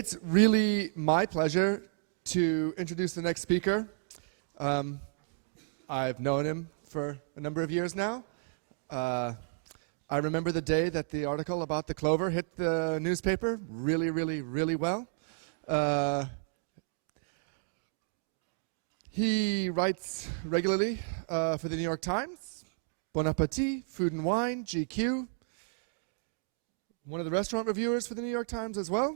It's really my pleasure to introduce the next speaker. I've known him for a number of years now. I remember the day that the article about the clover hit the newspaper really, really, really well. He writes regularly for the New York Times, Bon Appétit, Food and Wine, GQ. One of the restaurant reviewers for the New York Times as well.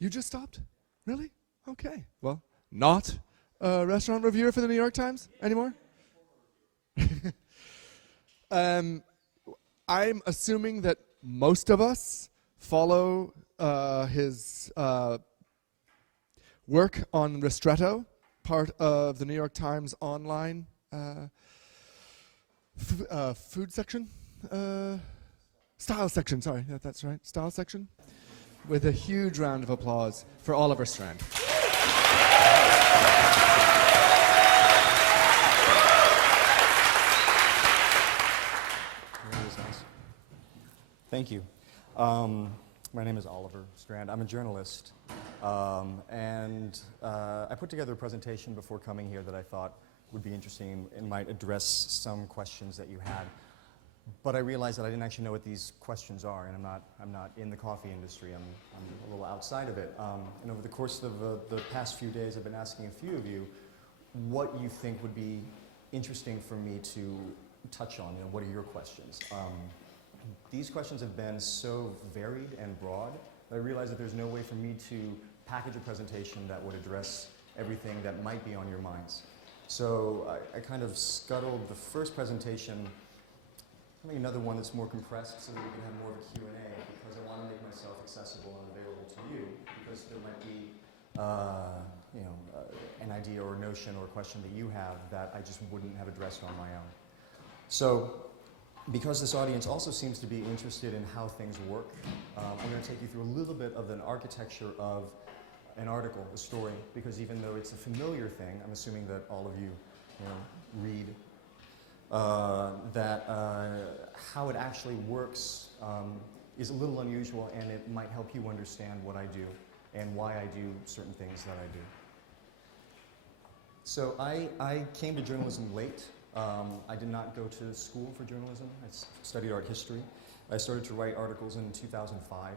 You just stopped? Really? Okay. Well, not a restaurant reviewer for the New York Times anymore? I'm assuming that most of us follow his work on Ristretto, part of the New York Times online food section. Style section, sorry, that's right, style section. With a huge round of applause for Oliver Strand. Thank you. My name is Oliver Strand. I'm a journalist, and I put together a presentation before coming here that I thought would be interesting and might address some questions that you had. But I realized that I didn't actually know what these questions are, and I'm not in the coffee industry. I'm a little outside of it. And over the course of the past few days, I've been asking a few of you what you think would be interesting for me to touch on. You know, what are your questions? These questions have been so varied and broad that I realized that there's no way for me to package a presentation that would address everything that might be on your minds. So I kind of scuttled the first presentation. Maybe another one that's more compressed so that we can have more of a Q&A, because I want to make myself accessible and available to you, because there might be an idea or a notion or a question that you have that I just wouldn't have addressed on my own. So because this audience also seems to be interested in how things work, I'm going to take you through a little bit of an architecture of an article, a story, because even though it's a familiar thing, I'm assuming that all of you read how it actually works is a little unusual, and it might help you understand what I do and why I do certain things that I do. So I came to journalism late. I did not go to school for journalism. I studied art history. I started to write articles in 2005,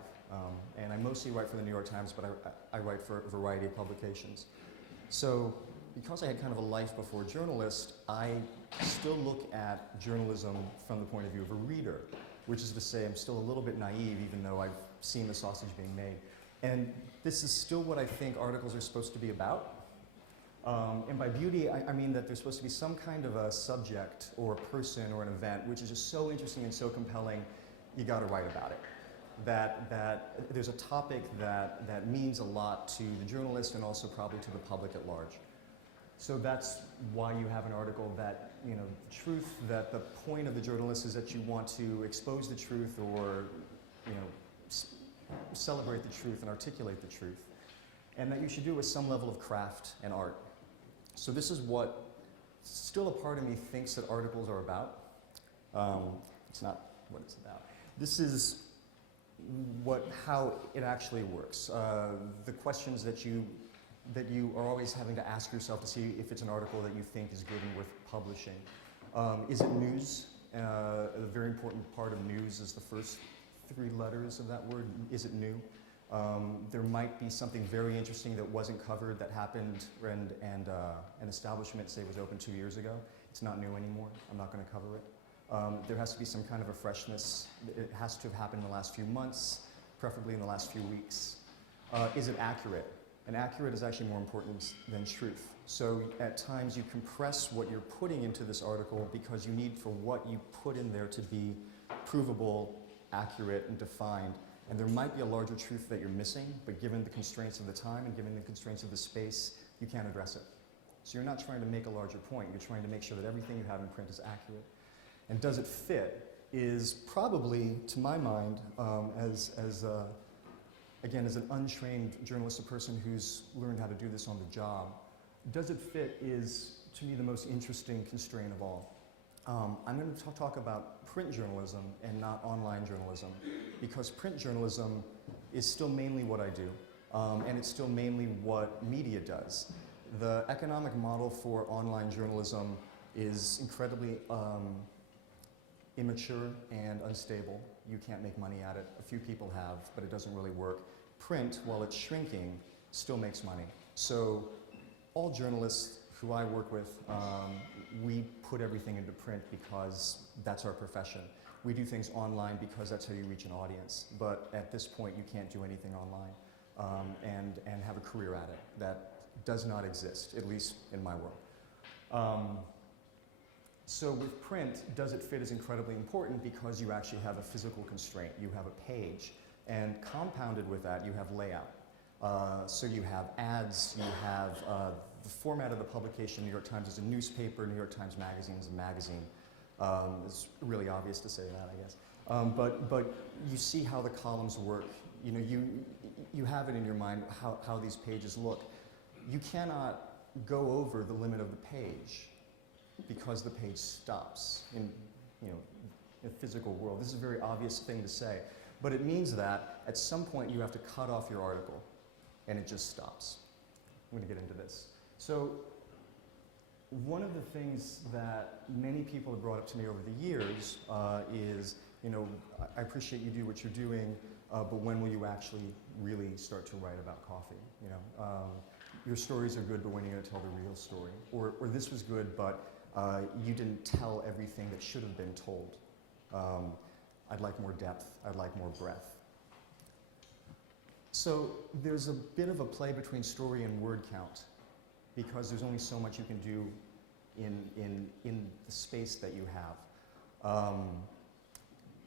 and I mostly write for the New York Times, but I write for a variety of publications. So because I had kind of a life before journalist, I still look at journalism from the point of view of a reader, which is to say I'm still a little bit naive, even though I've seen the sausage being made. And this is still what I think articles are supposed to be about. And by beauty, I mean that there's supposed to be some kind of a subject or a person or an event which is just so interesting and so compelling, you got to write about it. That there's a topic that means a lot to the journalist and also probably to the public at large. So that's why you have an article that, truth, that the point of the journalist is that you want to expose the truth or, celebrate the truth and articulate the truth. And that you should do it with some level of craft and art. So this is what still a part of me thinks that articles are about. It's not what it's about. This is how it actually works. The questions that you are always having to ask yourself to see if it's an article that you think is good and worth publishing. Is it news? A very important part of news is the first 3 letters of that word. Is it new? There might be something very interesting that wasn't covered that happened, and an establishment, say, was open 2 years ago. It's not new anymore. I'm not going to cover it. There has to be some kind of a freshness. It has to have happened in the last few months, preferably in the last few weeks. Is it accurate? And accurate is actually more important than truth. So at times you compress what you're putting into this article because you need for what you put in there to be provable, accurate, and defined. And there might be a larger truth that you're missing, but given the constraints of the time and given the constraints of the space, you can't address it. So you're not trying to make a larger point. You're trying to make sure that everything you have in print is accurate. And does it fit is probably, to my mind, again, as an untrained journalist, a person who's learned how to do this on the job, does it fit is, to me, the most interesting constraint of all. I'm going to talk about print journalism and not online journalism, because print journalism is still mainly what I do, and it's still mainly what media does. The economic model for online journalism is incredibly immature and unstable. You can't make money at it. A few people have, but it doesn't really work. Print, while it's shrinking, still makes money. So all journalists who I work with, we put everything into print because that's our profession. We do things online because that's how you reach an audience. But at this point, you can't do anything online and have a career at it. That does not exist, at least in my world. So with print, does it fit is incredibly important because you actually have a physical constraint. You have a page. And compounded with that, you have layout. So you have ads, you have the format of the publication. New York Times is a newspaper, New York Times Magazine is a magazine. It's really obvious to say that, I guess. But you see how the columns work. You know, you have it in your mind how these pages look. You cannot go over the limit of the page because the page stops in, you know, the physical world. This is a very obvious thing to say, but it means that at some point you have to cut off your article and it just stops. I'm going to get into this. So one of the things that many people have brought up to me over the years is, you know, I appreciate you do what you're doing, but when will you actually really start to write about coffee? You know, your stories are good, but when are you going to tell the real story? Or this was good, but you didn't tell everything that should have been told. I'd like more depth. I'd like more breadth. So there's a bit of a play between story and word count because there's only so much you can do in the space that you have.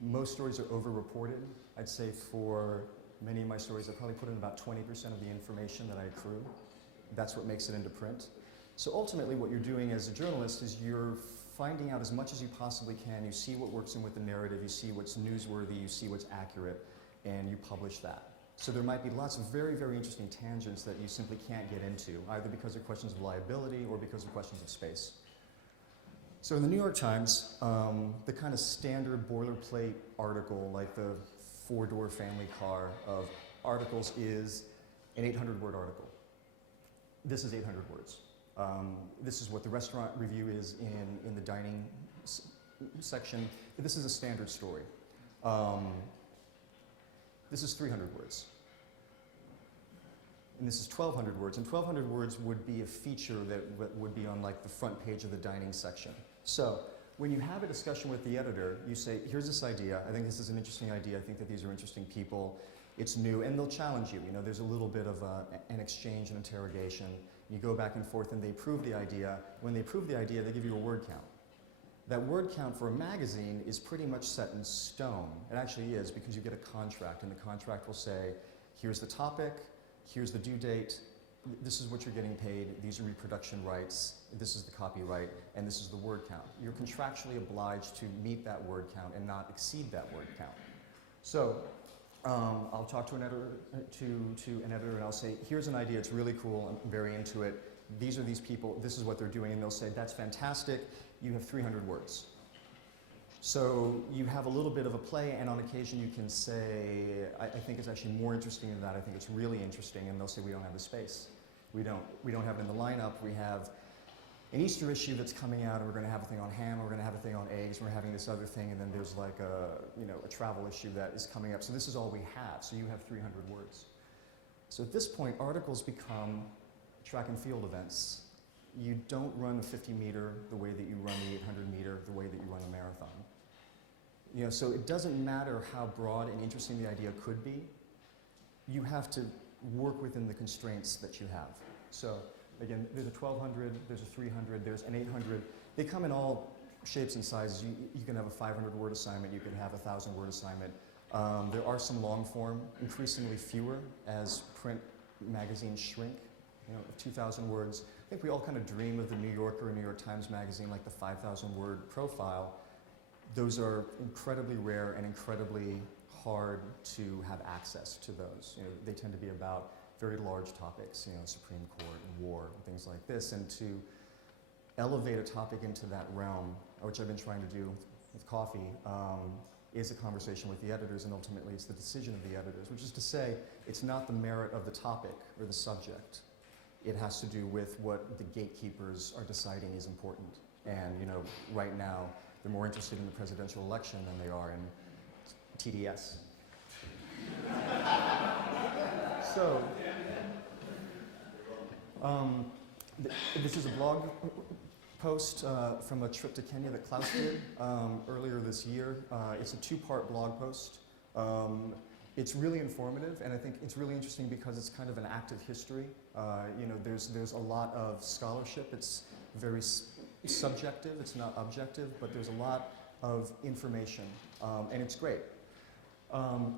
Most stories are over-reported. I'd say for many of my stories, I probably put in about 20% of the information that I accrue. That's what makes it into print. So ultimately what you're doing as a journalist is you're finding out as much as you possibly can. You see what works in with the narrative, you see what's newsworthy, you see what's accurate, and you publish that. So there might be lots of very, very interesting tangents that you simply can't get into, either because of questions of liability or because of questions of space. So in the New York Times, the kind of standard boilerplate article, like the four-door family car of articles, is an 800-word article. This is 800 words. This is what the restaurant review is in the dining section. This is a standard story. This is 300 words. And this is 1,200 words. And 1,200 words would be a feature that would be on like the front page of the dining section. So when you have a discussion with the editor, you say, here's this idea. I think this is an interesting idea. I think that these are interesting people. It's new. And they'll challenge you. You know, there's a little bit of an exchange and interrogation. You go back and forth and they prove the idea. When they prove the idea, they give you a word count. That word count for a magazine is pretty much set in stone. It actually is, because you get a contract, and the contract will say, here's the topic, here's the due date, this is what you're getting paid, these are reproduction rights, this is the copyright, and this is the word count. You're contractually obliged to meet that word count and not exceed that word count. So I'll talk to an editor, and I'll say, here's an idea, it's really cool, I'm very into it, these are these people, this is what they're doing, and they'll say, that's fantastic, you have 300 words. So you have a little bit of a play, and on occasion you can say, I think it's actually more interesting than that, I think it's really interesting, and they'll say, we don't have the space. We don't have it in the lineup. We have an Easter issue that's coming out, and we're going to have a thing on ham, we're going to have a thing on eggs, we're having this other thing, and then there's like a travel issue that is coming up. So this is all we have, so you have 300 words. So at this point, articles become track and field events. You don't run a 50-meter the way that you run the 800-meter, the way that you run a marathon. You know, so it doesn't matter how broad and interesting the idea could be. You have to work within the constraints that you have. So again, there's a 1,200, there's a 300, there's an 800. They come in all shapes and sizes. You can have a 500-word assignment. You can have a 1,000-word assignment. There are some long form, increasingly fewer as print magazines shrink. You know, 2,000 words. I think we all kind of dream of the New Yorker or New York Times Magazine, like the 5,000-word profile. Those are incredibly rare and incredibly hard to have access to those. You know, they tend to be about very large topics, you know, Supreme Court and war and things like this. And to elevate a topic into that realm, which I've been trying to do with coffee, is a conversation with the editors, and ultimately it's the decision of the editors, which is to say, it's not the merit of the topic or the subject. It has to do with what the gatekeepers are deciding is important. And right now, they're more interested in the presidential election than they are in TDS. So, this is a blog post from a trip to Kenya that Klaus did earlier this year. It's a two-part blog post. It's really informative, and I think it's really interesting because it's kind of an active history. There's a lot of scholarship. It's very subjective. It's not objective, but there's a lot of information, and it's great.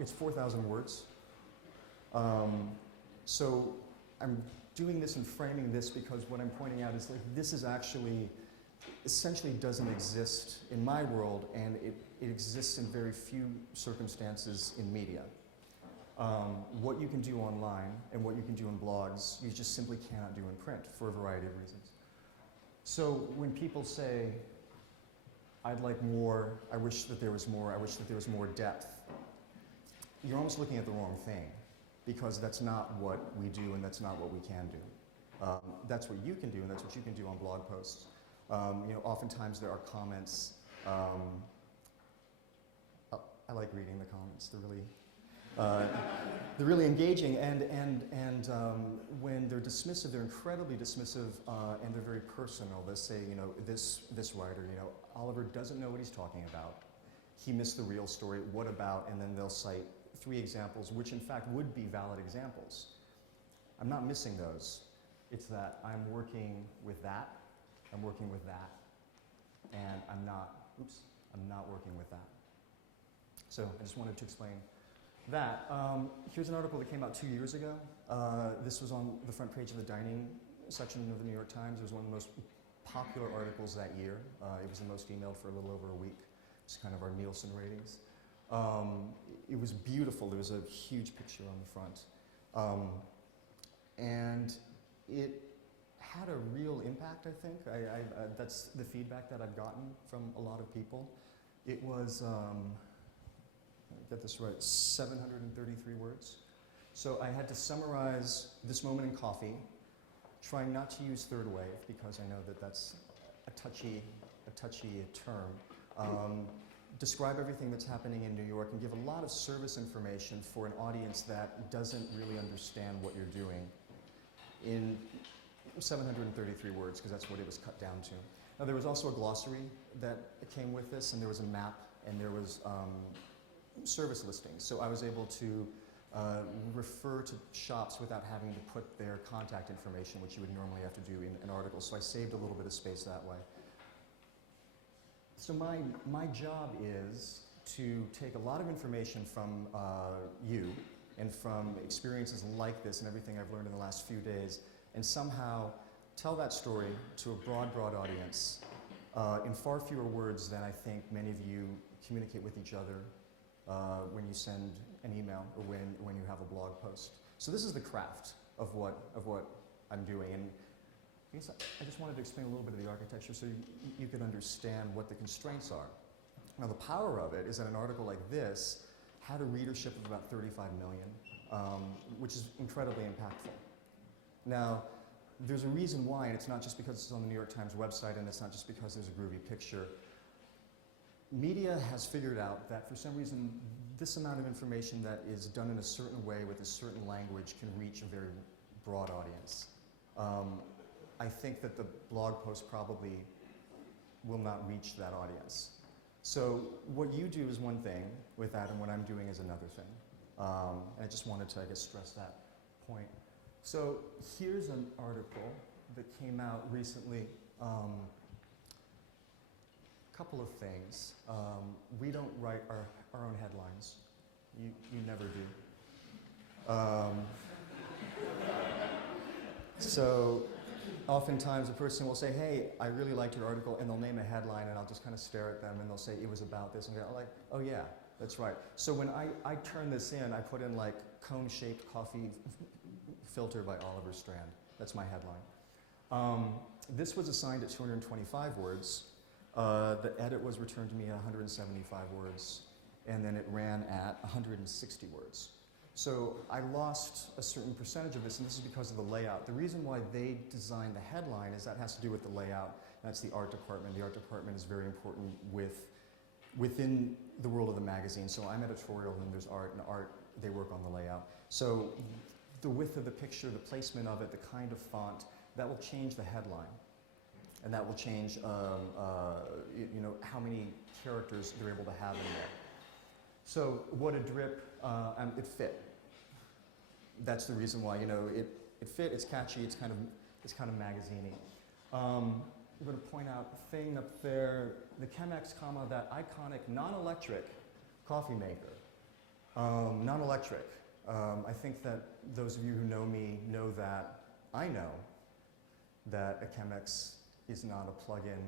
It's 4,000 words. So I'm doing this and framing this because what I'm pointing out is that this is actually essentially doesn't exist in my world, and it exists in very few circumstances in media. What you can do online and what you can do in blogs, you just simply cannot do in print for a variety of reasons. So when people say, I'd like more, I wish that there was more, I wish that there was more depth, you're almost looking at the wrong thing, because that's not what we do and that's not what we can do. That's what you can do, and that's what you can do on blog posts. Oftentimes there are comments. I like reading the comments. They're really engaging, and when they're dismissive, they're incredibly dismissive, and they're very personal. They'll say, this writer, Oliver doesn't know what he's talking about. He missed the real story. What about? And then they'll cite 3 examples, which in fact would be valid examples. I'm not missing those. It's that I'm working with that, I'm working with that, and I'm not working with that. So I just wanted to explain that. Here's an article that came out 2 years ago. This was on the front page of the dining section of the New York Times. It was one of the most popular articles that year. It was the most emailed for a little over a week. It's kind of our Nielsen ratings. It was beautiful. There was a huge picture on the front. And it had a real impact, I think. That's the feedback that I've gotten from a lot of people. It was, get this right, 733 words. So I had to summarize this moment in coffee, trying not to use third wave, because I know that that's a touchy term. Describe everything that's happening in New York and give a lot of service information for an audience that doesn't really understand what you're doing in 733 words, because that's what it was cut down to. Now, there was also a glossary that came with this, and there was a map, and there was service listings. So I was able to refer to shops without having to put their contact information, which you would normally have to do in an article. So I saved a little bit of space that way. So my job is to take a lot of information from you and from experiences like this and everything I've learned in the last few days, and somehow tell that story to a broad audience in far fewer words than I think many of you communicate with each other when you send an email or when you have a blog post. So this is the craft of what I'm doing. And I guess I just wanted to explain a little bit of the architecture so you could understand what the constraints are. Now, the power of it is that an article like this had a readership of about 35 million, which is incredibly impactful. Now, there's a reason why, and it's not just because it's on the New York Times website, and it's not just because there's a groovy picture. Media has figured out that for some reason, this amount of information that is done in a certain way with a certain language can reach a very broad audience. I think that the blog post probably will not reach that audience. So what you do is one thing with that, and what I'm doing is another thing. And I just wanted to, I guess, stress that point. So here's an article that came out recently. Couple of things. We don't write our own headlines. You never do. So oftentimes a person will say, hey, I really liked your article, and they'll name a headline, and I'll just kind of stare at them, and they'll say it was about this, and go like, oh yeah, that's right. So when I turn this in, I put in like cone-shaped coffee filter by Oliver Strand. That's my headline. This was assigned at 225 words. The edit was returned to me at 175 words, and then it ran at 160 words. So I lost a certain percentage of this, and this is because of the layout. The reason why they designed the headline is that has to do with the layout. That's the art department. The art department is very important within the world of the magazine. So I'm editorial, and there's art, and art, they work on the layout. So the width of the picture, the placement of it, the kind of font, that will change the headline. And that will change you know, how many characters they're able to have in there. So what a drip, it fit. That's the reason why, you know, it fit, it's catchy, it's kind of magazine-y. I'm going to point out a thing up there, the Chemex, comma, that iconic non-electric coffee maker. Non-electric. I think that those of you who know me know that I know that a Chemex is not a plug-in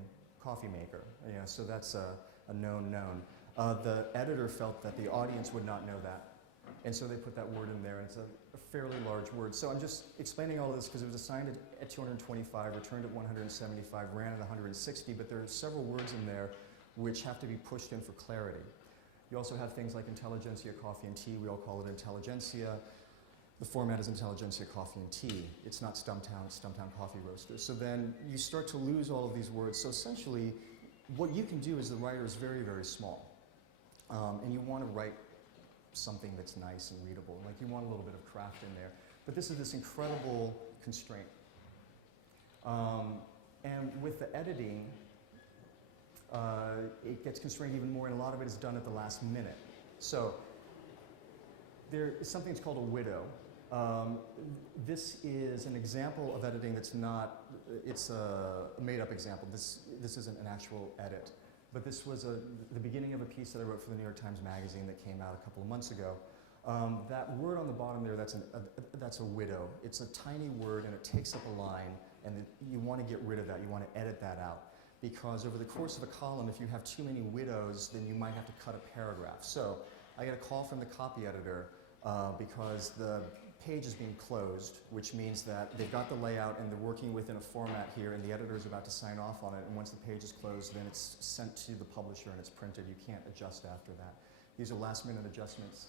coffee maker. You know, so that's a known. The editor felt that the audience would not know that, and so they put that word in there, and it's a fairly large word. So I'm just explaining all of this because it was assigned at 225, returned at 175, ran at 160, but there are several words in there which have to be pushed in for clarity. You also have things like intelligentsia, coffee and tea. We all call it intelligentsia. The format is intelligentsia, coffee and tea. It's not Stumptown, it's Stumptown Coffee Roasters. So then you start to lose all of these words. So essentially, what you can do as the writer is very, very small. And you want to write something that's nice and readable. Like you want a little bit of craft in there. But this is this incredible constraint. And with the editing, it gets constrained even more, and a lot of it is done at the last minute. So there is something that's called a widow. This is an example of editing that's not, it's a made-up example. This isn't an actual edit. But this was the beginning of a piece that I wrote for the New York Times Magazine that came out a couple of months ago. That word on the bottom there, that's a widow. It's a tiny word, and it takes up a line, and you want to get rid of that. You want to edit that out. Because over the course of a column, if you have too many widows, then you might have to cut a paragraph. So I get a call from the copy editor because the page is being closed, which means that they've got the layout and they're working within a format here, and the editor is about to sign off on it, and once the page is closed, then it's sent to the publisher and it's printed. You can't adjust after that. These are last-minute adjustments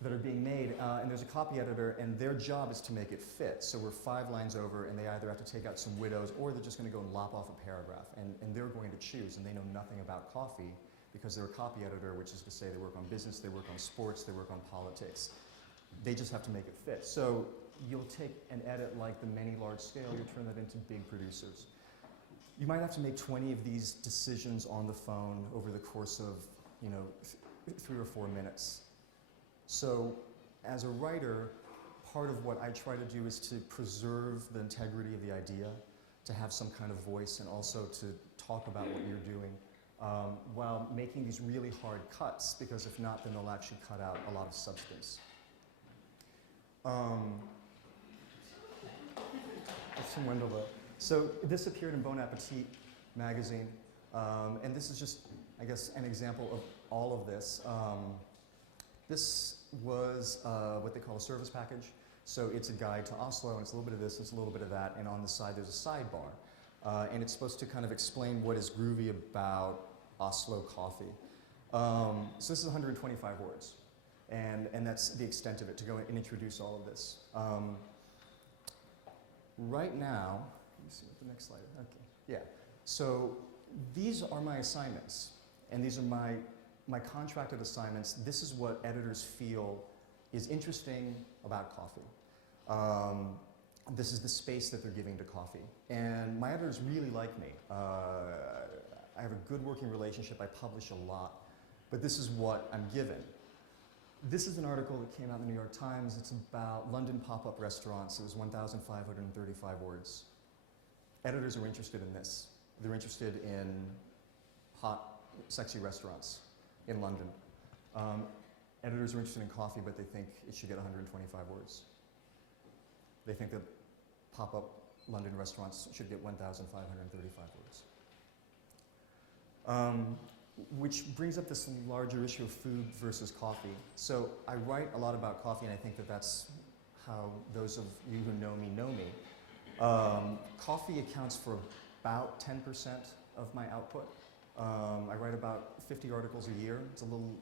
that are being made, and there's a copy editor, and their job is to make it fit. So we're 5 lines over, and they either have to take out some widows, or they're just going to go and lop off a paragraph, and they're going to choose, and they know nothing about coffee, because they're a copy editor, which is to say they work on business, they work on sports, they work on politics. They just have to make it fit. So you'll take an edit like the many large scale, you turn that into big producers. You might have to make 20 of these decisions on the phone over the course of, you know, 3 or 4 minutes. So as a writer, part of what I try to do is to preserve the integrity of the idea, to have some kind of voice, and also to talk about what you're doing while making these really hard cuts, because if not, then they'll actually cut out a lot of substance. So this appeared in Bon Appetit magazine, and this is just, I guess, an example of all of this. This was what they call a service package. So it's a guide to Oslo, and it's a little bit of this, it's a little bit of that, and on the side there's a sidebar. And it's supposed to kind of explain what is groovy about Oslo coffee. So this is 125 words. And that's the extent of it, to go and introduce all of this. Right now, let me see what the next slide is. Okay, yeah. So these are my assignments, and these are my contracted assignments. This is what editors feel is interesting about coffee. This is the space that they're giving to coffee. And my editors really like me. I have a good working relationship. I publish a lot. But this is what I'm given. This is an article that came out in the New York Times. It's about London pop-up restaurants. It was 1,535 words. Editors are interested in this. They're interested in hot, sexy restaurants in London. Editors are interested in coffee, but they think it should get 125 words. They think that pop-up London restaurants should get 1,535 words. Which brings up this larger issue of food versus coffee. So I write a lot about coffee, and I think that that's how those of you who know me know me. Coffee accounts for about 10% of my output. I write about 50 articles a year. It's a little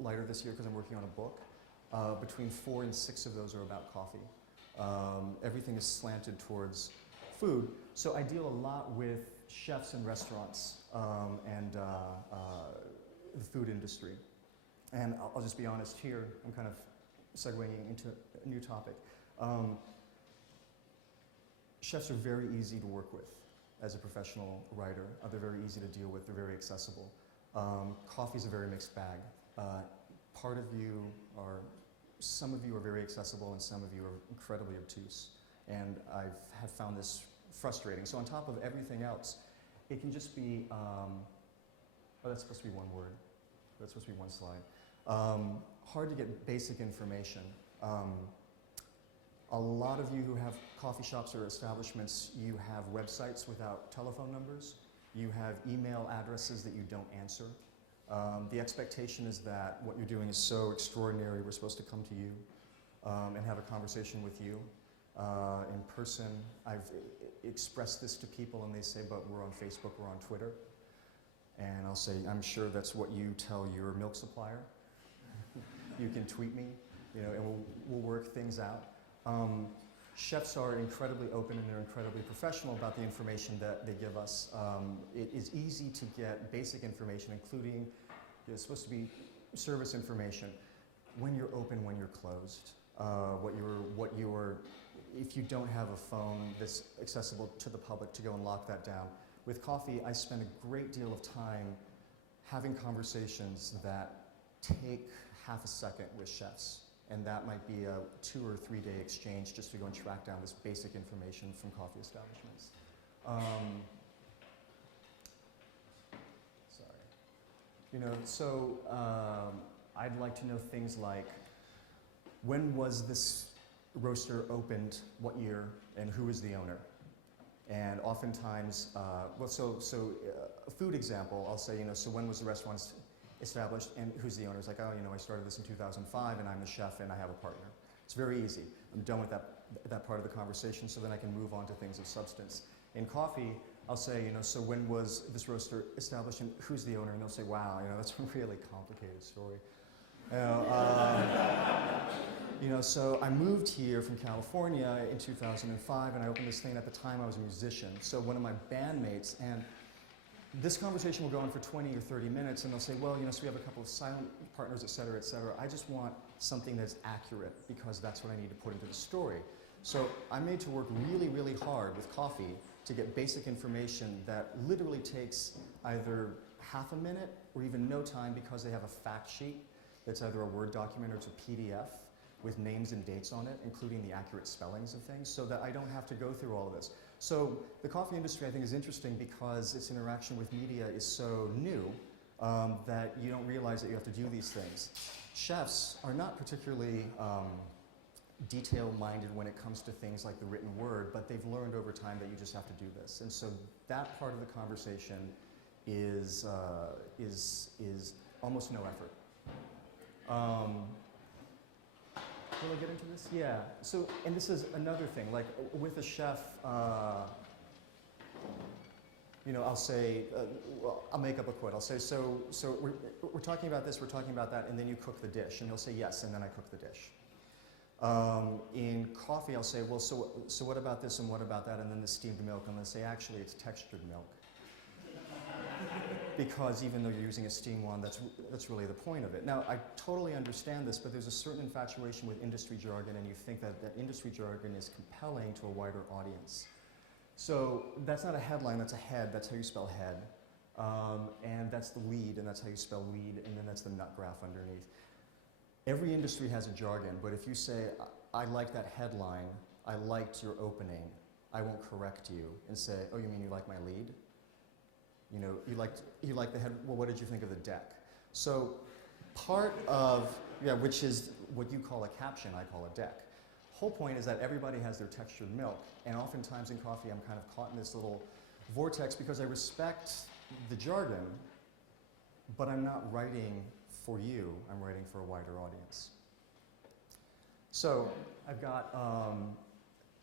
lighter this year because I'm working on a book. Between 4 and 6 of those are about coffee. Everything is slanted towards food. So I deal a lot with chefs and restaurants and the food industry. And I'll just be honest here, I'm kind of segueing into a new topic. Chefs are very easy to work with as a professional writer. They're very easy to deal with, they're very accessible. Coffee is a very mixed bag. Some of you are very accessible and some of you are incredibly obtuse. And I have found this frustrating. So on top of everything else, it can just be, oh, that's supposed to be one word. That's supposed to be one slide. Hard to get basic information. A lot of you who have coffee shops or establishments, you have websites without telephone numbers. You have email addresses that you don't answer. The expectation is that what you're doing is so extraordinary, we're supposed to come to you and have a conversation with you in person. I've expressed this to people and they say, but we're on Facebook, we're on Twitter. And I'll say, I'm sure that's what you tell your milk supplier. You can tweet me, and we'll work things out. Chefs are incredibly open and they're incredibly professional about the information that they give us. It is easy to get basic information, including, it's supposed to be service information, when you're open, when you're closed, if you don't have a phone that's accessible to the public to go and lock that down. With coffee, I spend a great deal of time having conversations that take half a second with chefs. And that might be a 2 or 3 day exchange just to go and track down this basic information from coffee establishments. I'd like to know things like, when was this roaster opened, what year, and who is the owner? And oftentimes, a food example, I'll say, so when was the restaurant established and who's the owner? It's like, oh, I started this in 2005 and I'm the chef and I have a partner. It's very easy. I'm done with that part of the conversation, so then I can move on to things of substance. In coffee, I'll say, so when was this roaster established and who's the owner? And they'll say, wow, that's a really complicated story. So I moved here from California in 2005 and I opened this thing. At the time I was a musician. So one of my bandmates, and this conversation will go on for 20 or 30 minutes and they'll say, well, so we have a couple of silent partners, et cetera, et cetera. I just want something that's accurate because that's what I need to put into the story. So I made to work really, really hard with coffee to get basic information that literally takes either half a minute or even no time because they have a fact sheet that's either a Word document or it's a PDF with names and dates on it, including the accurate spellings of things, so that I don't have to go through all of this. So the coffee industry, I think, is interesting because its interaction with media is so new that you don't realize that you have to do these things. Chefs are not particularly detail-minded when it comes to things like the written word, but they've learned over time that you just have to do this. And so that part of the conversation is almost no effort. Will I get into this? Yeah. So, and this is another thing, like with a chef, I'll say, I'll make up a quote. I'll say, so we're talking about this, we're talking about that, and then you cook the dish. And he'll say, yes, and then I cook the dish. In coffee, I'll say, well, so what about this and what about that? And then the steamed milk, and they'll say, actually, it's textured milk. Because even though you're using a steam one, that's really the point of it. Now, I totally understand this, but there's a certain infatuation with industry jargon, and you think that industry jargon is compelling to a wider audience. So that's not a headline, that's a head, that's how you spell head. And that's the lead, and that's how you spell lead, and then that's the nut graph underneath. Every industry has a jargon, but if you say, I like that headline, I liked your opening, I won't correct you and say, oh, you mean you like my lead? You like the head, well, what did you think of the deck? So part of, which is what you call a caption, I call a deck. Whole point is that everybody has their textured milk, and oftentimes in coffee I'm kind of caught in this little vortex because I respect the jargon, but I'm not writing for you, I'm writing for a wider audience. So I've got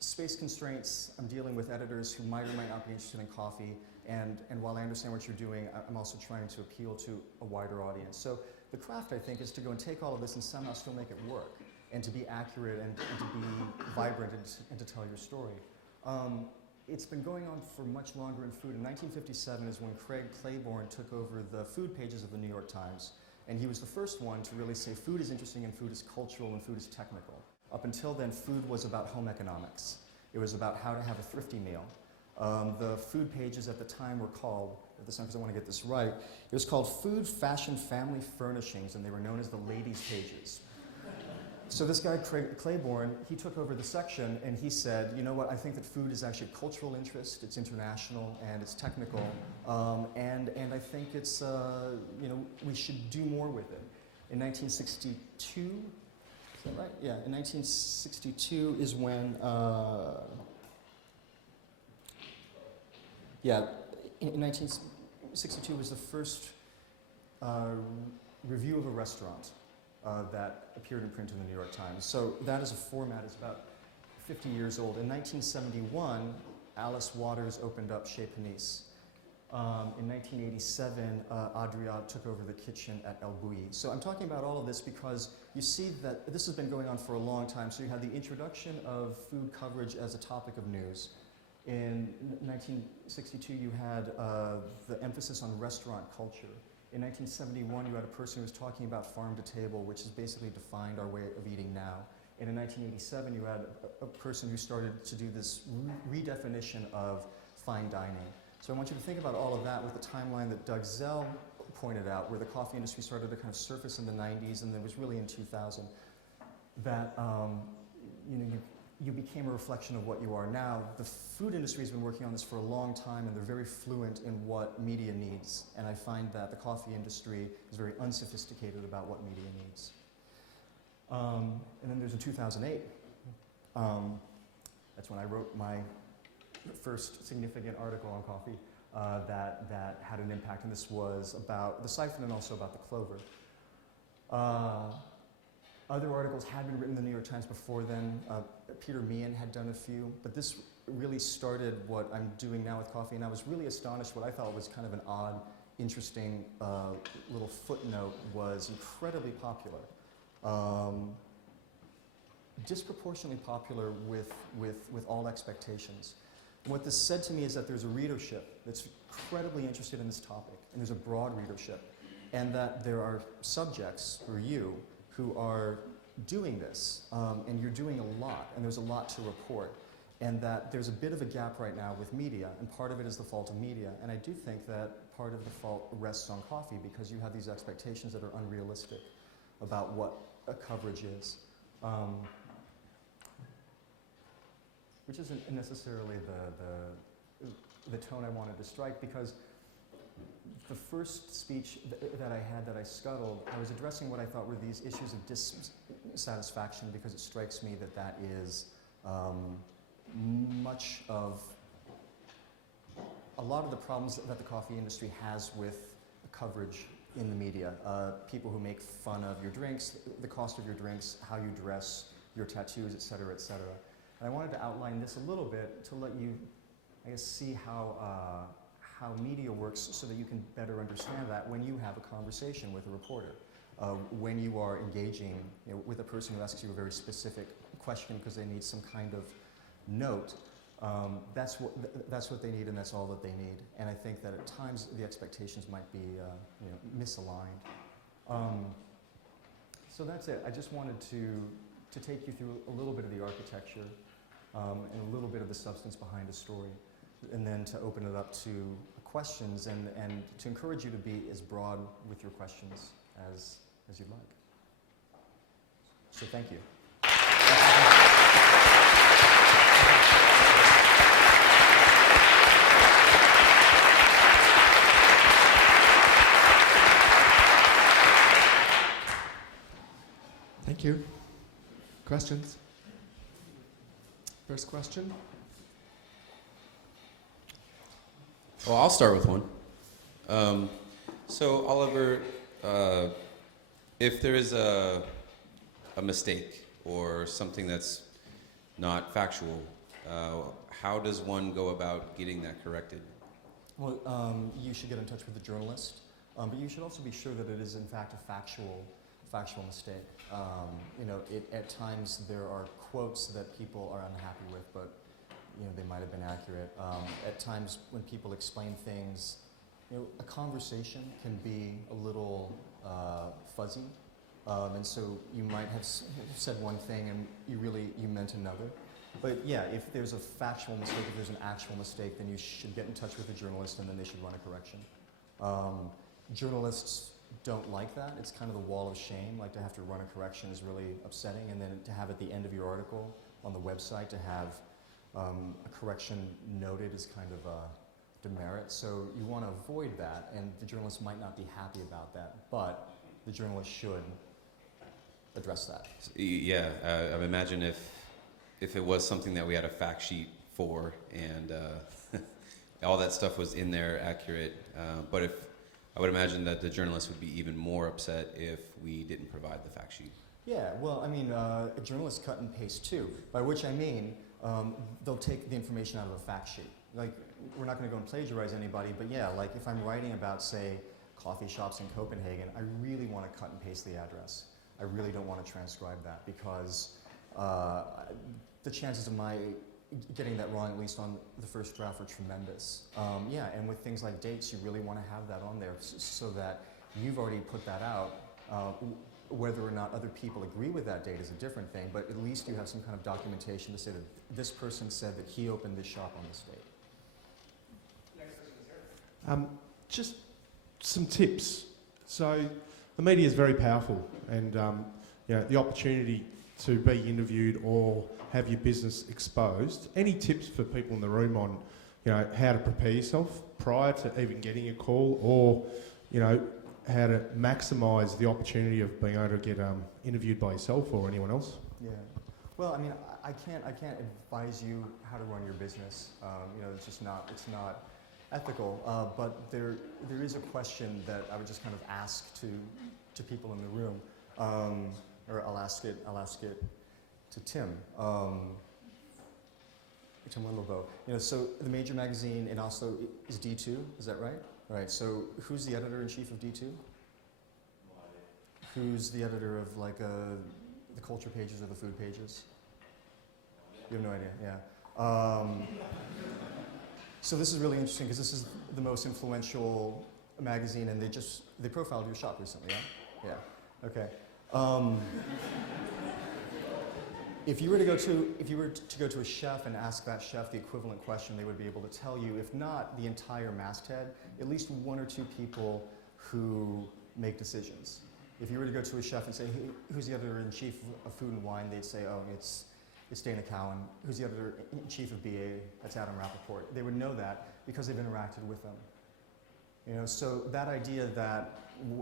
space constraints, I'm dealing with editors who might or might not be interested in coffee, and while I understand what you're doing, I'm also trying to appeal to a wider audience. So the craft, I think, is to go and take all of this and somehow still make it work, and to be accurate, and to be vibrant, and to tell your story. It's been going on for much longer in food. In 1957 is when Craig Claiborne took over the food pages of the New York Times, and he was the first one to really say food is interesting and food is cultural and food is technical. Up until then, food was about home economics. It was about how to have a thrifty meal. The food pages at the time were called, at the time, because I want to get this right, it was called Food, Fashion, Family Furnishings, and they were known as the ladies' pages. So this guy, Craig Claiborne, he took over the section and he said, you know what, I think that food is actually a cultural interest, it's international, and it's technical, and I think it's, you know, we should do more with it. In 1962, is that right? Yeah, in 1962 is when, yeah, in 1962 was the first review of a restaurant that appeared in print in the New York Times. So that as a format is about 50 years old. In 1971, Alice Waters opened up Chez Panisse. In 1987, Adria took over the kitchen at El Bouilly. So I'm talking about all of this because you see that this has been going on for a long time. So you had the introduction of food coverage as a topic of news. In 1962, you had the emphasis on restaurant culture. In 1971, you had a person who was talking about farm to table, which has basically defined our way of eating now. And in 1987, you had a person who started to do this redefinition of fine dining. So I want you to think about all of that with the timeline that Doug Zell pointed out, where the coffee industry started to kind of surface in the 90s, and it was really in 2000 that you know, you became a reflection of what you are now. The food industry has been working on this for a long time, and they're very fluent in what media needs. And I find that the coffee industry is very unsophisticated about what media needs. And then there's in 2008. That's when I wrote my first significant article on coffee that had an impact, and this was about the siphon and also about the clover. Other articles had been written in the New York Times before then. Peter Meehan had done a few, but this really started what I'm doing now with coffee, and I was really astonished. What I thought was kind of an odd, interesting little footnote was incredibly popular. Disproportionately popular with all expectations. And what this said to me is that there's a readership that's incredibly interested in this topic, and there's a broad readership, and that there are subjects, or you, who are doing this, and you're doing a lot, and there's a lot to report, and that there's a bit of a gap right now with media, and part of it is the fault of media, and I do think that part of the fault rests on coffee, because you have these expectations that are unrealistic about what a coverage is, which isn't necessarily the tone I wanted to strike, because the first speech that I had that I scuttled, I was addressing what I thought were these issues of dissatisfaction, because it strikes me that that is much of a lot of the problems that the coffee industry has with coverage in the media. People who make fun of your drinks, the cost of your drinks, how you dress, your tattoos, et cetera, et cetera. And I wanted to outline this a little bit to let you, I guess, see how media works, so that you can better understand that when you have a conversation with a reporter, when you are engaging, you know, with a person who asks you a very specific question because they need some kind of note. That's what they need, and that's all that they need. And I think that at times the expectations might be you know, misaligned. So that's it. I just wanted to take you through a little bit of the architecture and a little bit of the substance behind a story, and then to open it up to questions and to encourage you to be as broad with your questions as you'd like. So thank you. Thank you. Questions? First question. Well, I'll start with one. So, Oliver, if there is a mistake or something that's not factual, how does one go about getting that corrected? Well, you should get in touch with the journalist, but you should also be sure that it is in fact a factual mistake. At times there are quotes that people are unhappy with, but they might have been accurate. At times when people explain things, a conversation can be a little fuzzy, and so you might have said one thing and you meant another. But yeah, if there's a factual mistake, if there's an actual mistake, then you should get in touch with the journalist and then they should run a correction. Journalists don't like that. It's kind of the wall of shame. Like, to have to run a correction is really upsetting, and then to have at the end of your article on the website to have a correction noted is kind of a demerit. So you want to avoid that, and the journalist might not be happy about that, but the journalist should address that. Yeah, I imagine if it was something that we had a fact sheet for and all that stuff was in there accurate, but I would imagine that the journalist would be even more upset if we didn't provide the fact sheet. Yeah, well, I mean, journalists cut and paste too, by which I mean they'll take the information out of a fact sheet. Like, we're not going to go and plagiarize anybody, but yeah, like if I'm writing about, say, coffee shops in Copenhagen, I really want to cut and paste the address. I really don't want to transcribe that because the chances of my getting that wrong, at least on the first draft, are tremendous. Yeah, and with things like dates, you really want to have that on there so that you've already put that out. Whether or not other people agree with that date is a different thing, but at least you have some kind of documentation to say that this person said that he opened this shop on this date. Just some tips. So the media is very powerful, and the opportunity to be interviewed or have your business exposed. Any tips for people in the room on, how to prepare yourself prior to even getting a call, or, how to maximise the opportunity of being able to get interviewed by yourself or anyone else? Yeah. Well, I mean, I can't advise you how to run your business. It's just not. It's not ethical. But there is a question that I would just kind of ask to people in the room, or I'll ask it to Tim. Tim Lindelboe. So the major magazine in Oslo is D2. Is that right? Right. So who's the editor-in-chief of D2? Who's the editor of the culture pages or the food pages? You have no idea. Yeah. So this is really interesting because this is the most influential magazine, and they profiled your shop recently. Yeah. Yeah. Okay. If you were to go to a chef and ask that chef the equivalent question, they would be able to tell you, if not the entire masthead, at least one or two people who make decisions. If you were to go to a chef and say, hey, who's the editor-in-chief of Food and Wine, they'd say, oh, it's Dana Cowan. Who's the editor-in-chief of BA? That's Adam Rappaport. They would know that because they've interacted with them. So that idea that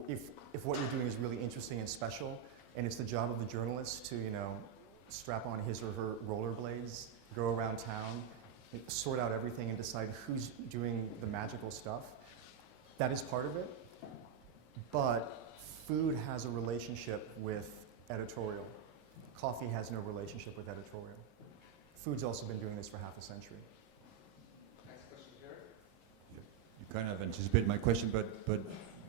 if what you're doing is really interesting and special, and it's the job of the journalist to, strap on his or her rollerblades, go around town, sort out everything and decide who's doing the magical stuff. That is part of it. But food has a relationship with editorial. Coffee has no relationship with editorial. Food's also been doing this for half a century. Next question, Gary. You kind of anticipate my question, but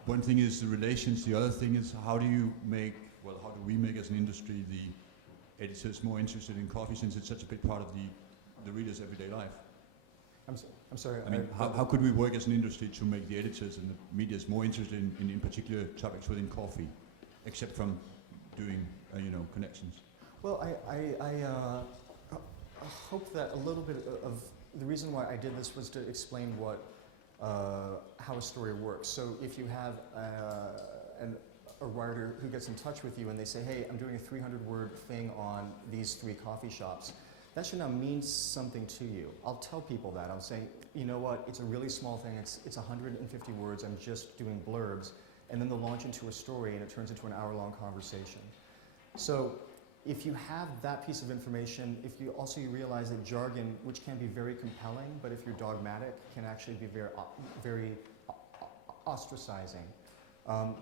one thing is the relations, the other thing is how do we make as an industry the editors more interested in coffee, since it's such a big part of the reader's everyday life? I'm sorry. I mean, how could we work as an industry to make the editors and the media more interested in particular topics within coffee, except from doing connections? Well, I hope that a little bit of the reason why I did this was to explain how a story works. So if you have a writer who gets in touch with you and they say, hey, I'm doing a 300-word thing on these 3 coffee shops, that should now mean something to you. I'll tell people that. I'll say, you know what, it's a really small thing. It's 150 words. I'm just doing blurbs. And then they'll launch into a story and it turns into an hour-long conversation. So if you have that piece of information, if you realize that jargon, which can be very compelling, but if you're dogmatic, can actually be very ostracizing.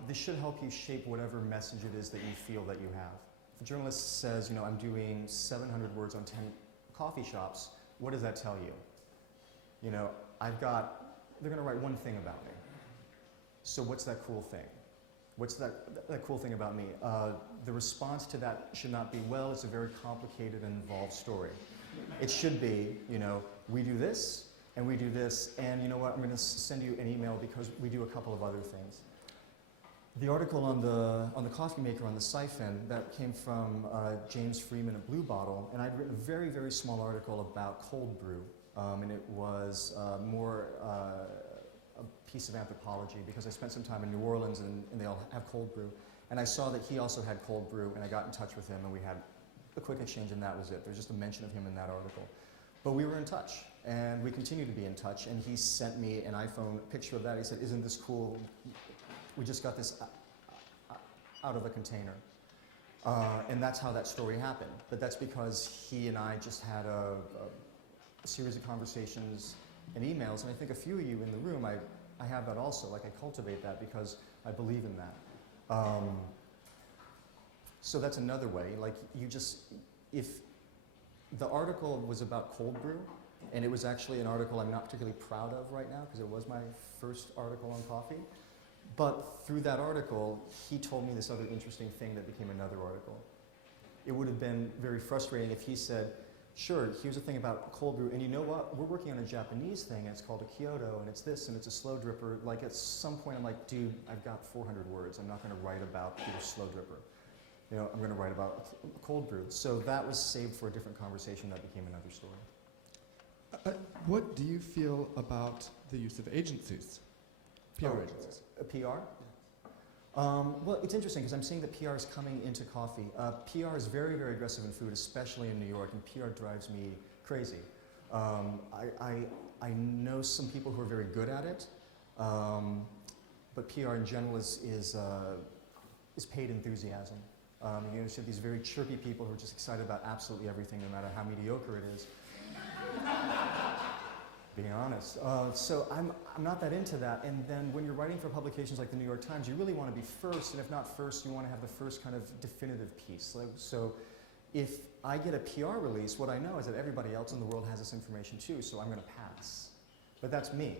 This should help you shape whatever message it is that you feel that you have. If a journalist says, I'm doing 700 words on 10 coffee shops, what does that tell you? You know, they're going to write one thing about me. So what's that cool thing? What's that cool thing about me? The response to that should not be, well, it's a very complicated and involved story. It should be, you know, we do this, and we do this, and you know what, I'm going to send you an email because we do a couple of other things. The article on the coffee maker on the siphon, that came from James Freeman at Blue Bottle, and I'd written a very, very small article about cold brew, and it was more a piece of anthropology because I spent some time in New Orleans and they all have cold brew. And I saw that he also had cold brew, and I got in touch with him, and we had a quick exchange, and that was it. There's just a mention of him in that article. But we were in touch, and we continue to be in touch, and he sent me an iPhone picture of that. He said, isn't this cool? We just got this out of a container. And that's how that story happened. But that's because he and I just had a series of conversations and emails, and I think a few of you in the room, I have that also. Like, I cultivate that because I believe in that. So that's another way. Like, if the article was about cold brew, and it was actually an article I'm not particularly proud of right now because it was my first article on coffee, but through that article, he told me this other interesting thing that became another article. It would have been very frustrating if he said, sure, here's a thing about cold brew, and you know what, we're working on a Japanese thing, and it's called a Kyoto, and it's this, and it's a slow dripper. Like, at some point, I'm like, dude, I've got 400 words. I'm not going to write about your slow dripper. You know, I'm going to write about cold brew. So that was saved for a different conversation. That became another story. What do you feel about the use of agencies? PR agencies. PR? Well, it's interesting because I'm seeing that PR is coming into coffee. PR is very, very aggressive in food, especially in New York, and PR drives me crazy. I know some people who are very good at it, but PR in general is paid enthusiasm. You see these very chirpy people who are just excited about absolutely everything, no matter how mediocre it is. Being honest. So I'm not that into that. And then when you're writing for publications like the New York Times, you really want to be first, and if not first, you want to have the first kind of definitive piece. Like, so if I get a PR release, what I know is that everybody else in the world has this information too, so I'm going to pass. But that's me.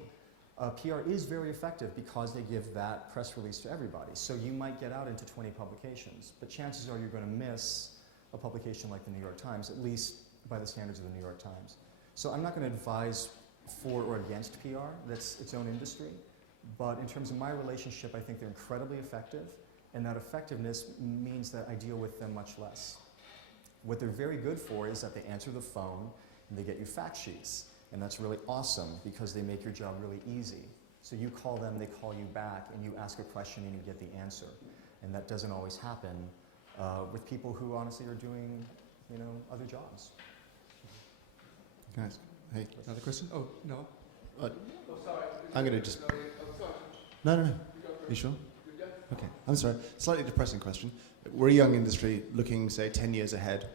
PR is very effective because they give that press release to everybody. So you might get out into 20 publications, but chances are you're going to miss a publication like the New York Times, at least by the standards of the New York Times. So I'm not going to advise for or against PR. That's its own industry. But in terms of my relationship, I think they're incredibly effective, and that effectiveness means that I deal with them much less. What they're very good for is that they answer the phone and they get you fact sheets. And that's really awesome because they make your job really easy. So you call them, they call you back, and you ask a question and you get the answer. And that doesn't always happen with people who honestly are doing, you know, other jobs. Guys, hey, another question? Oh, no. I'm going to just... No. You sure? Okay, I'm sorry. Slightly depressing question. We're a young industry looking, say, 10 years ahead.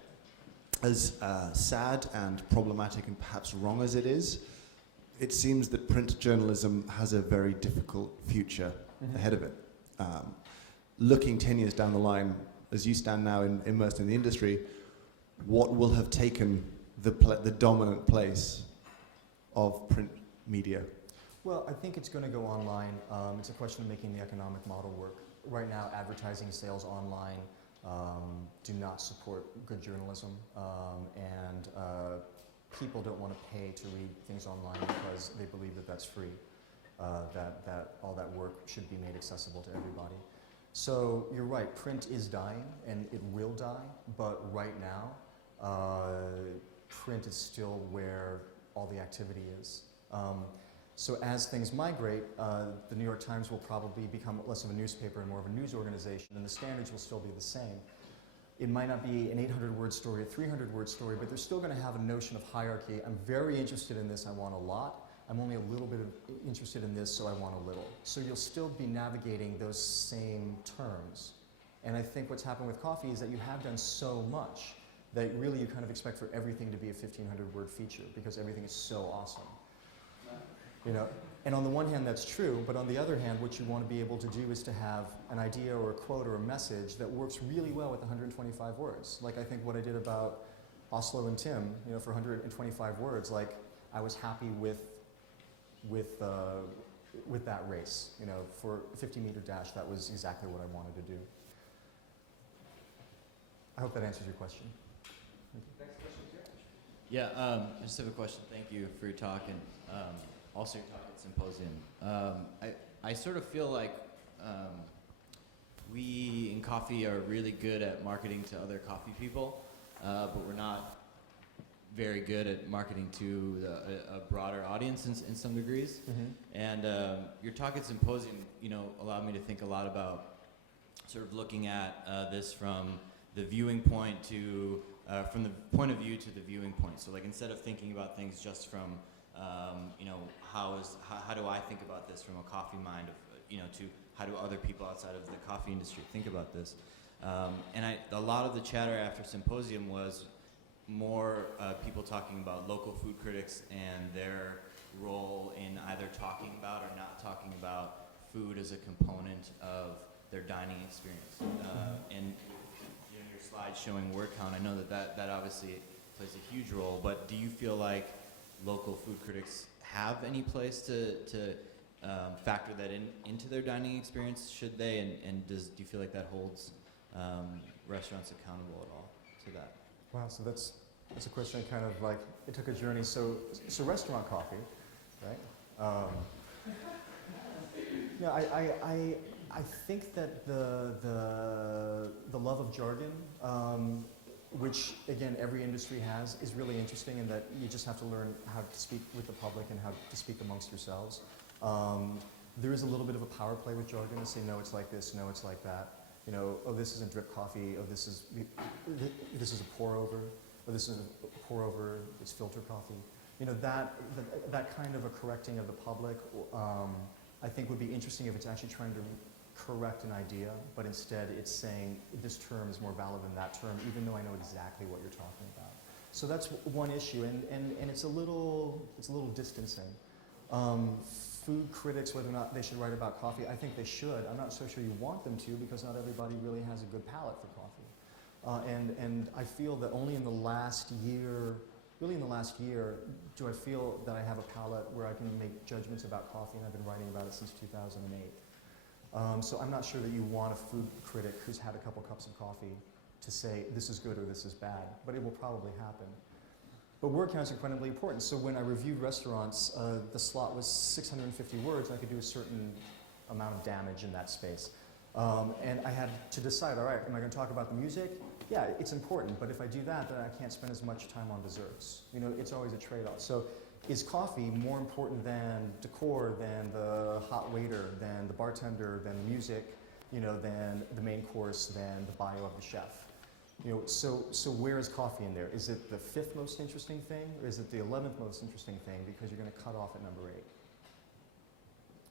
As sad and problematic and perhaps wrong as it is, it seems that print journalism has a very difficult future ahead of it. Looking 10 years down the line, as you stand now immersed in the industry, what will have taken the dominant place of print media? Well, I think it's going to go online. It's a question of making the economic model work. Right now, advertising sales online do not support good journalism, and people don't want to pay to read things online because they believe that that's free, that all that work should be made accessible to everybody. So you're right, print is dying, and it will die, but right now, print is still where all the activity is. So as things migrate, the New York Times will probably become less of a newspaper and more of a news organization, and the standards will still be the same. It might not be an 800-word story, a 300-word story, but they're still going to have a notion of hierarchy. I'm very interested in this, I want a lot. I'm only a little bit interested in this, so I want a little. So you'll still be navigating those same terms. And I think what's happened with coffee is that you have done so much that really you kind of expect for everything to be a 1,500-word feature because everything is so awesome. You know, and on the one hand that's true, but on the other hand what you want to be able to do is to have an idea or a quote or a message that works really well with 125 words. Like I think what I did about Oslo and Tim, you know, for 125 words, like I was happy with that race. You know, for a 50-meter dash, that was exactly what I wanted to do. I hope that answers your question. Next question, Jack. Yeah, I just have a question. Thank you for your talk and also your talk at Symposium. I sort of feel like we in coffee are really good at marketing to other coffee people, but we're not very good at marketing to a broader audience in some degrees. Mm-hmm. And your talk at Symposium, you know, allowed me to think a lot about sort of looking at this from the viewing point to from the point of view to the viewing point. So like instead of thinking about things just from you know, how do I think about this from a coffee mind of, you know, to how do other people outside of the coffee industry think about this. And a lot of the chatter after Symposium was more people talking about local food critics and their role in either talking about or not talking about food as a component of their dining experience. And you know, your slide showing word count, I know that obviously plays a huge role, but do you feel like local food critics have any place to factor that into their dining experience, should they, and do you feel like that holds restaurants accountable at all to that? Wow, so that's a question kind of like, it took a journey. So restaurant coffee, right? Yeah, I think that the love of jargon, which again every industry has, is really interesting in that you just have to learn how to speak with the public and how to speak amongst yourselves. There is a little bit of a power play with jargon to say, no, it's like this, no, it's like that. You know, oh, this isn't drip coffee, oh, this is a pour over, oh, this is a pour over, it's filter coffee. You know, that kind of a correcting of the public, I think would be interesting if it's actually trying to correct an idea, but instead it's saying this term is more valid than that term, even though I know exactly what you're talking about. So that's one issue, and it's a little distancing. Food critics, whether or not they should write about coffee, I think they should. I'm not so sure you want them to, because not everybody really has a good palate for coffee. And I feel that only in the last year, really in the last year, do I feel that I have a palate where I can make judgments about coffee, and I've been writing about it since 2008. So I'm not sure that you want a food critic who's had a couple cups of coffee to say this is good or this is bad, but it will probably happen. But word count is incredibly important. So when I reviewed restaurants, the slot was 650 words, and I could do a certain amount of damage in that space. And I had to decide, all right, am I going to talk about the music? Yeah, it's important, but if I do that, then I can't spend as much time on desserts. You know, it's always a trade-off. So is coffee more important than decor, than the hot waiter, than the bartender, than the music, you know, than the main course, than the bio of the chef? You know, so where is coffee in there? Is it the 5th most interesting thing, or is it the 11th most interesting thing, because you're going to cut off at number 8?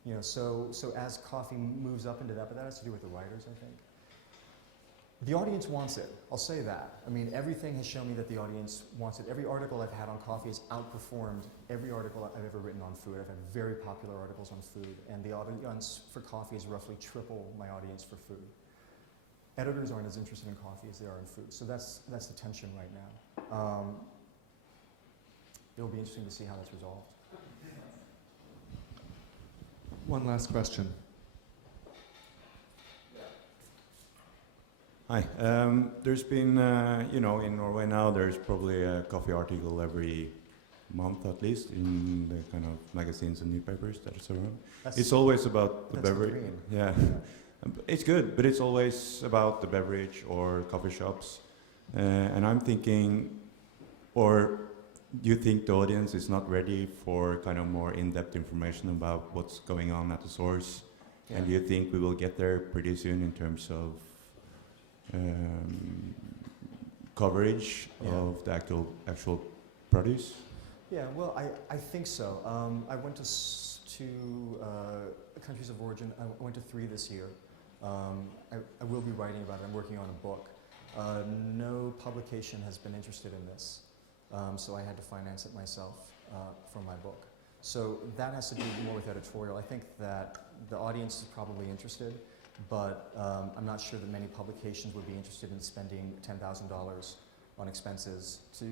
You know, so as coffee moves up into that, but that has to do with the writers, I think. The audience wants it, I'll say that. I mean, everything has shown me that the audience wants it. Every article I've had on coffee has outperformed every article I've ever written on food. I've had very popular articles on food, and the audience for coffee is roughly triple my audience for food. Editors aren't as interested in coffee as they are in food, so that's the tension right now. It'll be interesting to see how that's resolved. One last question. Hi. There's been, you know, in Norway now, there's probably a coffee article every month at least in the kind of magazines and newspapers that are around. It's always about the beverage. Yeah. It's good, but it's always about the beverage or coffee shops. And I'm thinking, or do you think the audience is not ready for kind of more in-depth information about what's going on at the source? Yeah. And do you think we will get there pretty soon in terms of coverage of the actual produce? Yeah, well, I think so. I went to countries of origin. I went to 3 this year. I will be writing about it. I'm working on a book. No publication has been interested in this, so I had to finance it myself for my book. So that has to do more with editorial. I think that the audience is probably interested, but I'm not sure that many publications would be interested in spending $10,000 on expenses to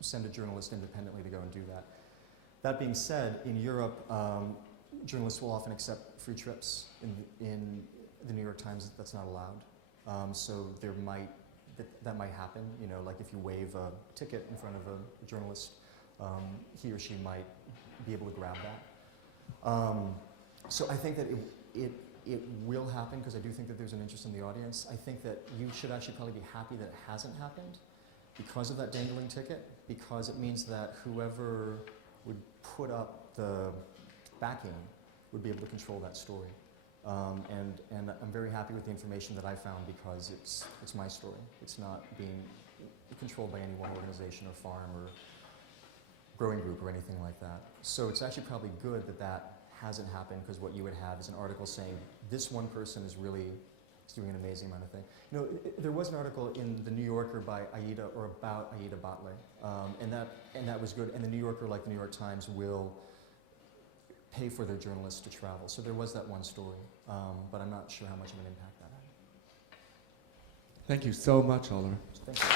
send a journalist independently to go and do that. That being said, in Europe, journalists will often accept free trips. In the New York Times, that's not allowed. So that might happen. You know, like if you waive a ticket in front of a journalist, he or she might be able to grab that. So I think that it will happen because I do think that there's an interest in the audience. I think that you should actually probably be happy that it hasn't happened because of that dangling ticket, because it means that whoever would put up the backing would be able to control that story. And I'm very happy with the information that I found because it's my story. It's not being controlled by any one organization or farm or growing group or anything like that. So it's actually probably good that that hasn't happened, because what you would have is an article saying this one person is really doing an amazing amount of things. You know, there was an article in the New Yorker by Aida, or about Aida Batley, and that was good. And the New Yorker, like the New York Times, will pay for their journalists to travel. So there was that one story, but I'm not sure how much of an impact that had. Thank you so much, Oliver. Thank you.